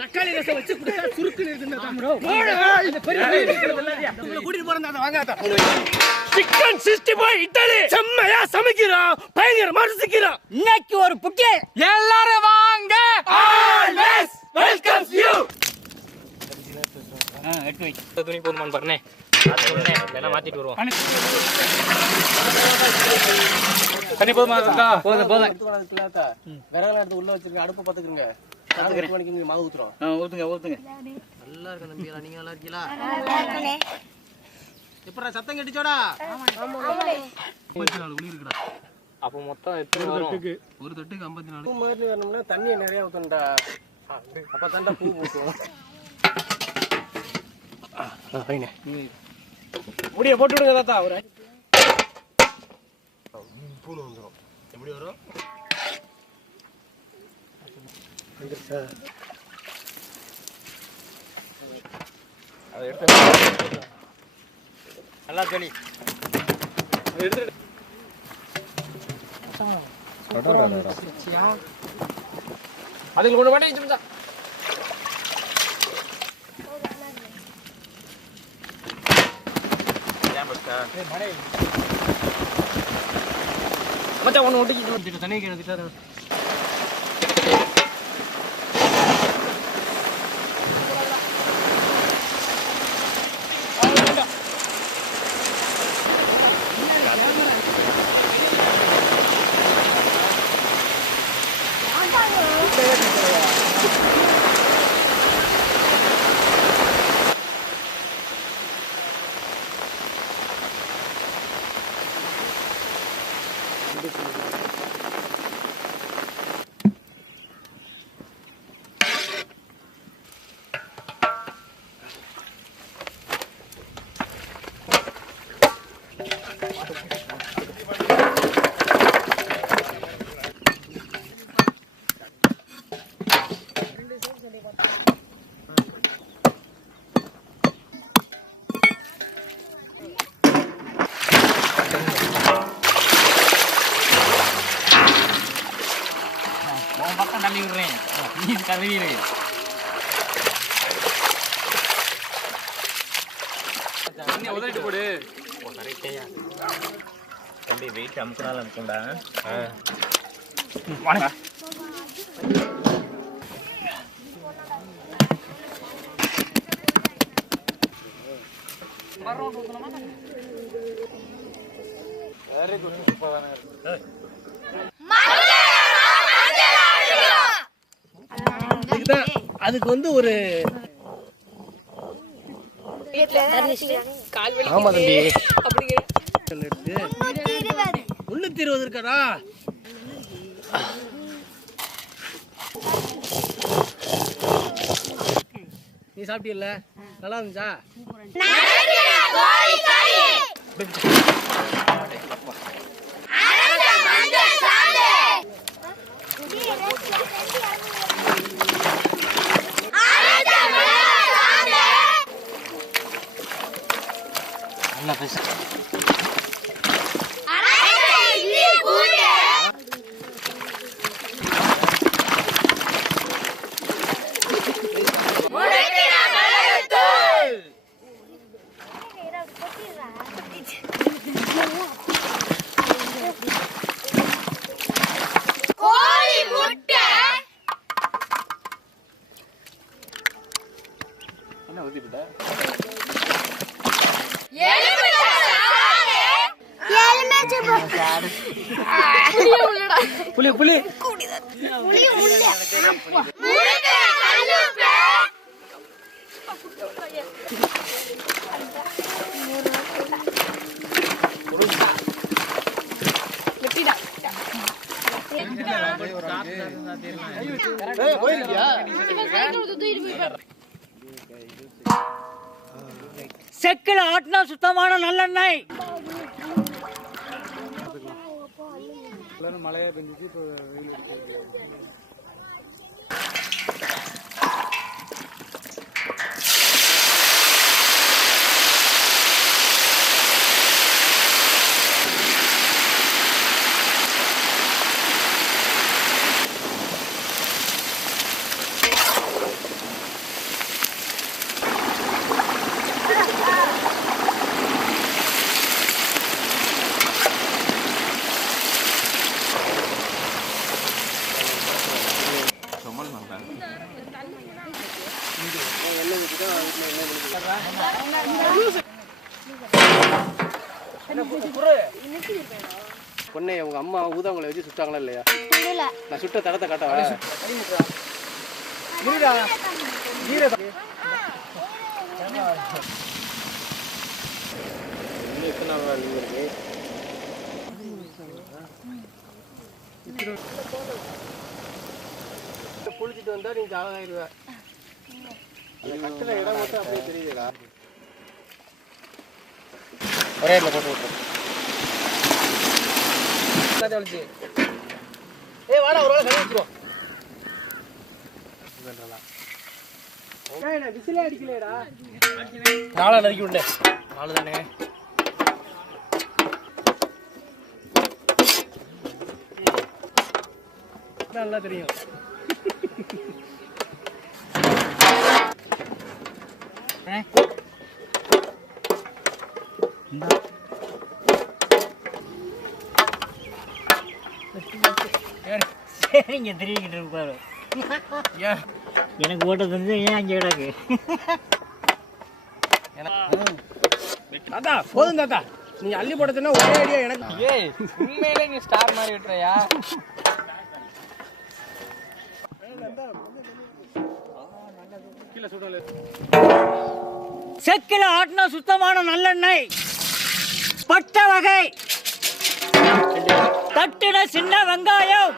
தக்காளி ரசம் வச்சு குடிச்சா சுருக்கு கூட்டிட்டு போறேன் வாங்க. சிக்கன் 65 இத்தாலி செம்மையா சமைக்கிறோம், பயங்கரமா ருசிக்கிறோம். இன்னைக்கு ஒரு புட்டி எல்லாரும் வாங்க. Always welcomes you. எடுத்து வை. துணி போதுமான்னு பாருனே. அது சொன்னேன் வேணா மாத்திட்டு வருவோம். தண்ணி போதுமா இருக்கா? போதும் போதும். விறகுல எடுத்து உள்ள வச்சிருங்க, அடுப்பு பாத்துக்கிறங்க. மாவு ஊத்துறோம். ஊத்துங்க ஊத்துங்க. நல்லா இருக்கு தம்பியா, நீங்க நல்லா இருக்கீங்களா? எப்படா சத்தம் கட்டிச்சோடா? 54 குழி இருக்குடா. அப்ப மொத்தம் எத்தனை வரும்? ஒரு தட்டுக்கு 54. மாதிரி வரணும்னா தண்ணியை நிறைய ஊத்தணும்டா. அப்ப தாண்டா பூ பூக்கும். வைனே முடிய போட்டு விடுங்க தாத்தா. ஒரு பூ வந்துரும். எப்படி வரும்? வந்துருச்சா? அதை எடுத்து நல்லா தண்ணி எடுத்துட்டு அதுக்கு கொண்டு பண்ணி வச்சுருந்தா மச்சா ஒன்று ஒட்டிக்கிட்டு தண்ணி கிணத்துட்டு பக்கம் தள்ளி விடுறேன். நீ கருவிடு உதவிட்டு போடு. தம்பி வெயிட் அமுக்கினாலும் அமுக்கும்டா. Very good. சூப்பரான இருக்கு. அதுக்கு வந்து ஒரு ஆமா தம்பி 320 இருக்காடா. நீ சாப்பிட்டீல்ல? நல்லா இருந்துச்சா? நல்லா பேச என்ன ஊத்திட்ட? புளி புளி செக்கில் ஆட்டினா சுத்தமான நல்லெண்ணெய். மழையா பெஞ்சிச்சு. இப்போ வெயில் அடிச்சு. பொண்ணே உங்க அம்மா ஊதாங்களை வச்சு சுட்டாங்களா இல்லையா? நான் சுட்ட தடத்தை காட்டவா? குளிச்சுட்டு வந்தா நீ ஜாகாயிருவ. அந்த கட்டுற இடம் மட்டும் அப்படியே தெரியுதுடா. ஒரே இடத்துல போட்டு விட்டுரும். ஏய் வாடா ஒரு வேளை கழுவி வச்சிருவோம். விசிலே அடிக்கலையடா. நாளை நறுக்கி விட்டு நாலு தானே. நல்லா தெரியும். சரிங்க தெரிவிக்கிட்டு இருப்பாரு. எனக்கு ஓட்ட தெரிஞ்சு ஏன் அங்கே கிடக்கு? தாத்தா போதும் தாத்தா, நீ அள்ளி போட்டதுன்னா ஒரே ஐடியா எனக்கு. ஏய் உண்மையிலே நீ ஸ்டார் மாதிரி விட்டுறியா? செக்கில ஆட்டின சுத்தமான நல்லெண்ணெய், பட்டை வகை, தட்டின சின்ன வெங்காயம்,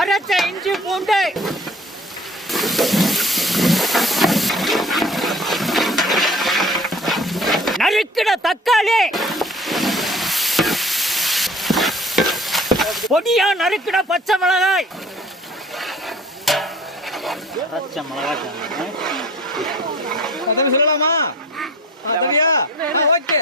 அரைச்ச இஞ்சி பூண்டு, நறுக்கின தக்காளி, பொடியா நறுக்கின பச்சை மிளகாய். பச்சை மிளகாய் சொல்லலாமா? சரியா? ஓகே.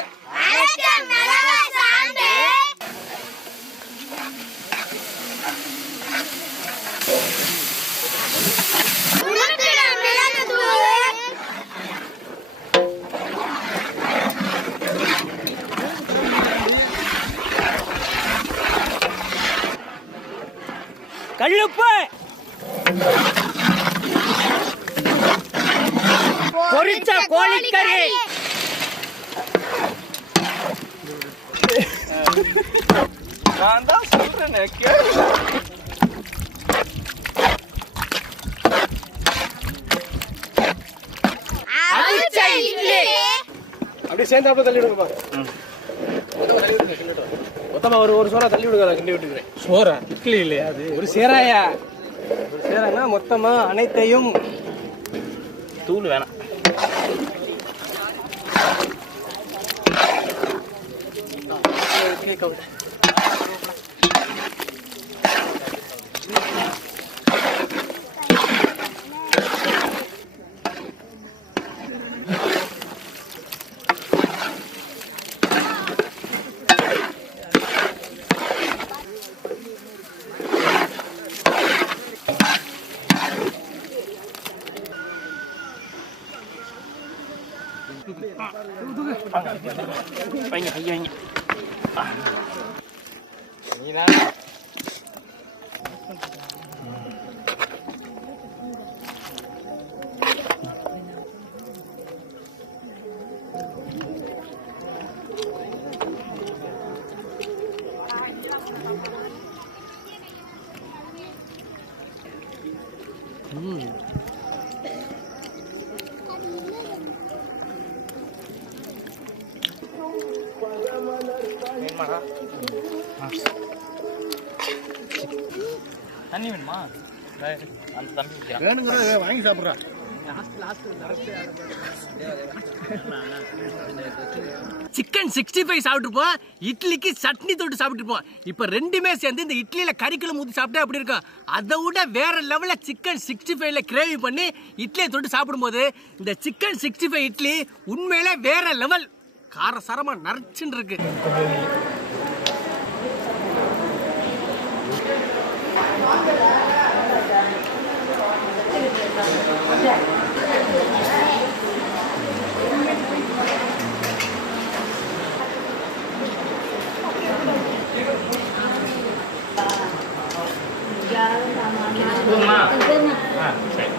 கல்லுப்பு, பொரிச்ச கோழிக்கறி, நான் தான் சொல்றேன் கேளு. அவிச்ச இட்லி. அப்படியே சேர்ந்தாப்புல தள்ளி விடுங்கப்பா. மொத்தமா ஒரு சோறா தள்ளி விடுங்க, நான் கிண்டி விட்டுக்கிறேன். சோறா? இட்லி இல்லையா அது? ஒரு சேராயா? ஒரு சேரானா மொத்தமா அனைத்தையும். தூள் வேணாம். தண்ணி வேணுமா? அந்த தம்பி வேணுங்கிறத வாங்கி சாப்பிட்றா. சிக்கன் 65 சாப்பிட்டுருப்போம், இட்லிக்கு சட்னி தொட்டு சாப்பிட்டுருப்போம். இப்போ ரெண்டுமே சேர்ந்து இந்த இட்லியில் கறிக்குள்ள ஊற்றி சாப்பிட்டா அப்படி இருக்கும். அதை விட வேற லெவலில் சிக்கன் 65ல கிரேவி பண்ணி இட்லியை தொட்டு சாப்பிடும்போது இந்த சிக்கன் 65 இட்லி உண்மையிலே வேற லெவல். காரசாரமாக நரைச்சுன்னு இருக்கு. போதுமா? சரிண்ணா. ஆ சரி